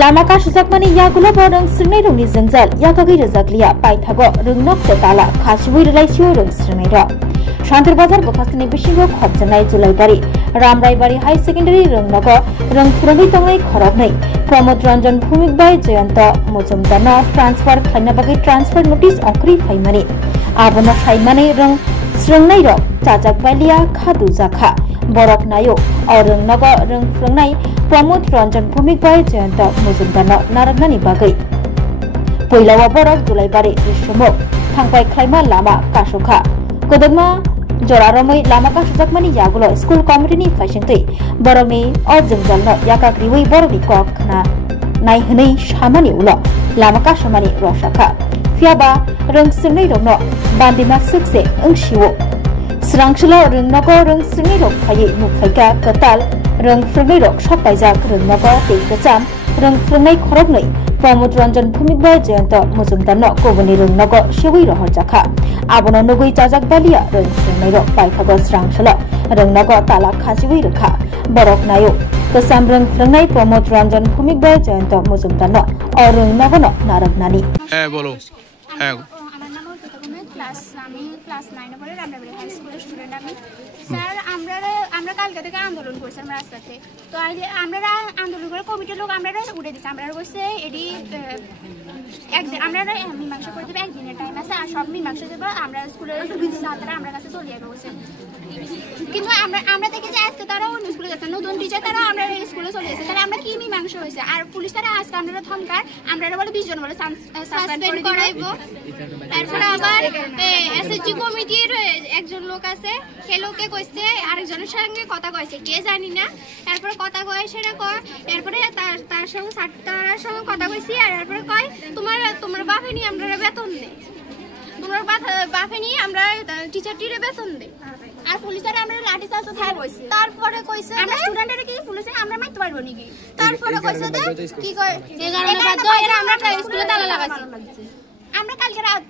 Lamaka sujakmani yagulo borong sirnai rongni jangjal yakagi rejakliya paithago rungnok tala khasibui relaisio rong sirnai ro Shantir Bazar bokastini bisingo khobjanai Julaibari Ramraibari High Secondary rongnogo rongfurani tongnai khorobnai Pramod Ranjan Bhumikbai Jayanta Mujumdarno transfer khlainabagi transfer notice ongkri phaimani abono phaimani rong sirnai ro chajakbaliya khadu jakha borok nayo rongnogo rongfurani Pramod Ranjan Bhumikbai Jayanta Mujumdarno naragnani bagai Poilawa borok Julaibari Rishomok thangpai khlaima lama kasukha kodogma joraromai lama kasujakmani yagulo school committee ni faisingtui borokni jengjalno yakagriwi borokni kok khana naihunai samani ulo lama kasamani rosakha fiaba rongsirnai rokno bandima sukse ongsiwo srangshlo rongnogo rongsirnai rok phai nukphaika katal rongfrnai rok sapaijak rongnogo teikacham rongfrnai khorobnai Pramod Ranjan Bhumikbai Jayanta Mujumdarno koboni rongnogo sewi rohorjakha abono nugui chajak balia rongfrnai rok paithago srangshlo rongnogo tala khasibui rakha borok nayo kasam rongfrnai Pramod Ranjan Bhumikbai Jayanta Mujumdarno rongnogo no naragnani bolo class 9 এ পড়ে রামরাবাড়ি high স্কুলের student আমি sir আমরা কালকে থেকে আন্দোলন করছিলাম রাস্তাতে তো আমরা আন্দোলন করে কমিটির লোক আমরা উঠে দিছি আমরা কইছে এডি একদিন আমরা মীমাংসা করে দেব একদিনের টাইম আছে আর সব মীমাংসা দেব আমরা স্কুলের ছাত্ররা আমরা কাছে চলে যাবে বলছে কিন্তু আমরা দেখি যে আজকে তারা অন্য স্কুলে যাচ্ছে নতুন টিচার তারা আমরা স্কুলে চলে যাচ্ছে তাহলে আমরা কি মীমাংসা হয়েছে আর পুলিশ তারা আজকে আমরা ধমকার আমরা বলে 20 জন বলে সাসপেন্ড করাইবো তারপর আবার এসএসজি কমিটির একজন লোক আছে সে লোকে কইছে আরেকজনের সঙ্গে কথা কইছে কে জানি না তারপরে কথা কয় সেটা কয় এরপরে তার সঙ্গে তার সঙ্গে কথা কইছি আর এরপরে কয় তোমার বাপে নি আমরা বেতন দেই তোমার বাপে নি আমরা টিচারটিরে বেতন দেই আর পুলিশরা আমরা লাঠি চার্জ করে কইছে তারপরে কইছে আমরা স্টুডেন্টরা কি পুলিশে আমরা মারতে পারবো নাকি তারপরে কইছে যে কি কয় এই কারণে বাধ্য হয়ে আমরা স্কুলে তালা লাগাইছি আমরা কালকে রাত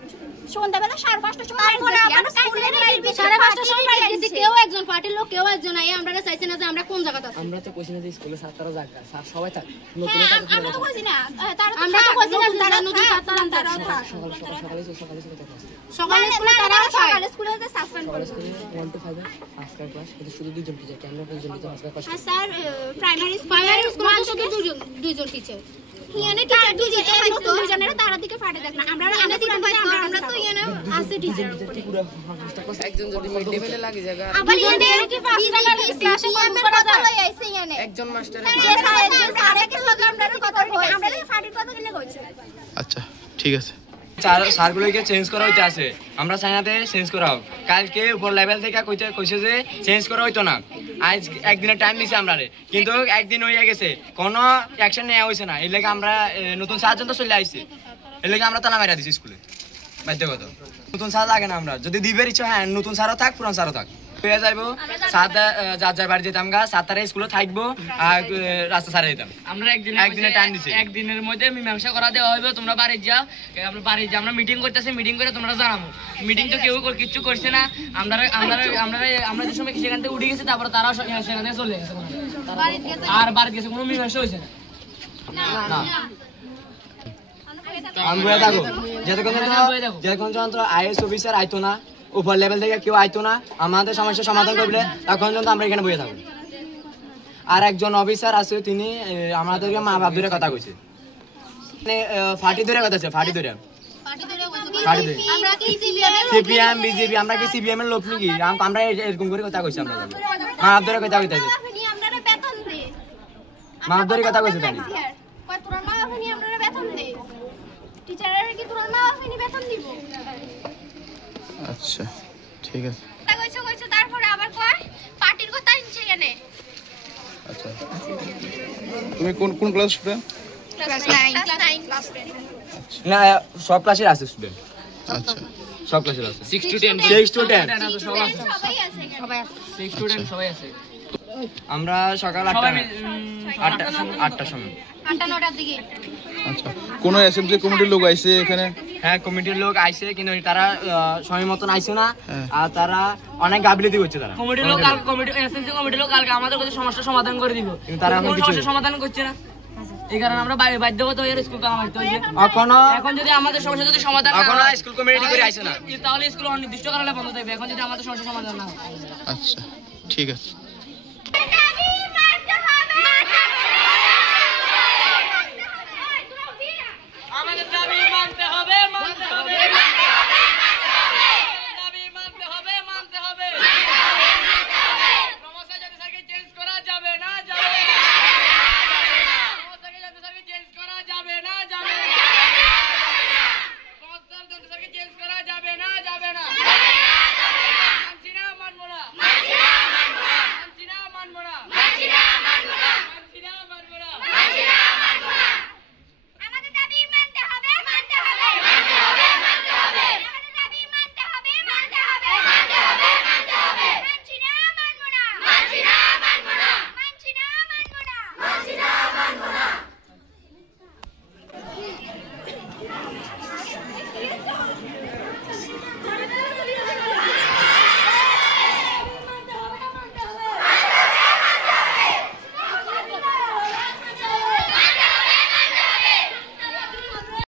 সন্ধ্যাবেলা 5:30টার সময় তারপরে আমরা স্কুলের 5:30টার সময় গেছি কেউ একজন পার্টির লোক কেউ একজন আই আমরা চাইছি না যে আমরা কোন জায়গাতে আছি আমরা তো কইছি না যে স্কুলে ছাত্ররা যাক স্যার সবাই থাক নতুন আমরা তো কইছি না আমরা তো কইছি না তারা নতুন ছাত্ররা তারা থাক সকালে স্কুলে তারা সকালে স্কুলে সাসপেন্ড করে 1 to 5 এর আজকাল ক্লাস কিন্তু শুধু দুইজন টিচার কেন দুইজন টিচার আজকাল ক্লাস স্যার প্রাইমারি স্কুলে শুধু দুইজন টিচার ইয়ানে টিচার দুইজনের তারা দিকে ফাটে দেখ না আমরা তো ইয়ানে আছে টিচার একজন যদি মিড লেভেলে লাগে জায়গা আবার ইয়ানে কি ক্লাসে কথা লই আইছে ইয়ানে একজন মাস্টার সারে কি লোক আমরা কথা কই আমরা ফাটির কথা কিনে কইছে আচ্ছা ঠিক আছে সারগুলোকে চেঞ্জ করা হইতে আছে আমরা চাইনাতে চেঞ্জ করা হোক কালকে উপর লেভেল থেকে কইছে যে চেঞ্জ করা হইতো না আজ একদিনের টাইম দিছে আমরা কিন্তু একদিন হয়ে গেছে কোনো অ্যাকশন নেওয়া হয়েছে না এর লাগে আমরা নতুন সার জন্য চলে আইছি এর লাগে আমরা তালা মারা দিছি স্কুলে বাধ্যগত নতুন সার লাগে না আমরা যদি দিবের ইচ্ছা হ্যাঁ নতুন সারও থাক পুরান সারও থাক পেয়ে যাইবো যার বাড়ি যেতাম গা 7 তারিখে স্কুলে থাকবো আর রাস্তা সারে যেতাম আমরা একদিনের টাইম দিছি একদিনের মধ্যে মীমাংসা করা দেওয়া হইবে তোমরা বাড়ি যাও আমরা মিটিং করতেছি মিটিং করে তোমরা জানাবো মিটিং তো কেউ কিছু করছে না আমরা যে সময় সেখান থেকে উঠে গেছি তারপর তারাও সেখানে চলে গেছে আর বাড়ি গেছে কোনো মীমাংসা হয়েছে না আমরা থাকো যতক্ষণ আইএস অফিসার আইতো না উপর লেভেল থেকে কেউ আইতো না আমাদের সমস্যার সমাধান করবে তখন পর্যন্ত আমরা এখানে বসে থাকবো আর একজন অফিসার আছে তিনি আমাদেরকে মা বাপ ধরে কথা কইছে মানে ফাটি ধরে কথা আছে ফাটি ধরে সিপিএম বিজেপি আমরা কি সিপিএম এর লোক নাকি আমরা এরকম করে কথা কইছি আমরা মা বাপ ধরে কথা কইতাছে মা বাপ ধরে কথা কইছে তাই কয় তোরা মা বাপ নি আমরা বেতন দেই টিচাররা কি তোরা মা বাপ নি বেতন দিব আচ্ছা ঠিক আছে কইছো তারপরে আবার কয় পার্টির কথা আনছে এখানে আচ্ছা তুমি কোন ক্লাস স্টুডেন্ট ক্লাস 9 ক্লাস 10 না সব ক্লাসের আছে স্টুডেন্ট আচ্ছা সব ক্লাসের আছে 6 to 10 সবাই আছে 6 to 10 সবাই আছে আমরা সকাল 8টার সময় 8-9টার দিকে আচ্ছা কোন এসএমজি কমিটির লোক আইছে এখানে হ্যাঁ কমিটির লোক আইছে কিন্তু তারা সময় মতন আইছে না আর তারা অনেক গাফিলতি করছে তারা কমিটির লোক এসএমজি কমিটির লোক কালকে আমাদের কাছে সমস্যা সমাধান করে দিব কিন্তু তারা এখন কিছু সমাধান করছে না এই কারণে আমরা বাধ্যগত হয়ে স্কুল তালা মারতে হয়েছে। এখন যদি আমাদের সমস্যা যদি সমাধান এখনো স্কুল কমিটি করে আইছে না, তাহলে স্কুল অনির্দিষ্ট কারণে বন্ধ থাকবে। এখন যদি আমাদের সমস্যা সমাধান না হয়। আচ্ছা ঠিক আছে।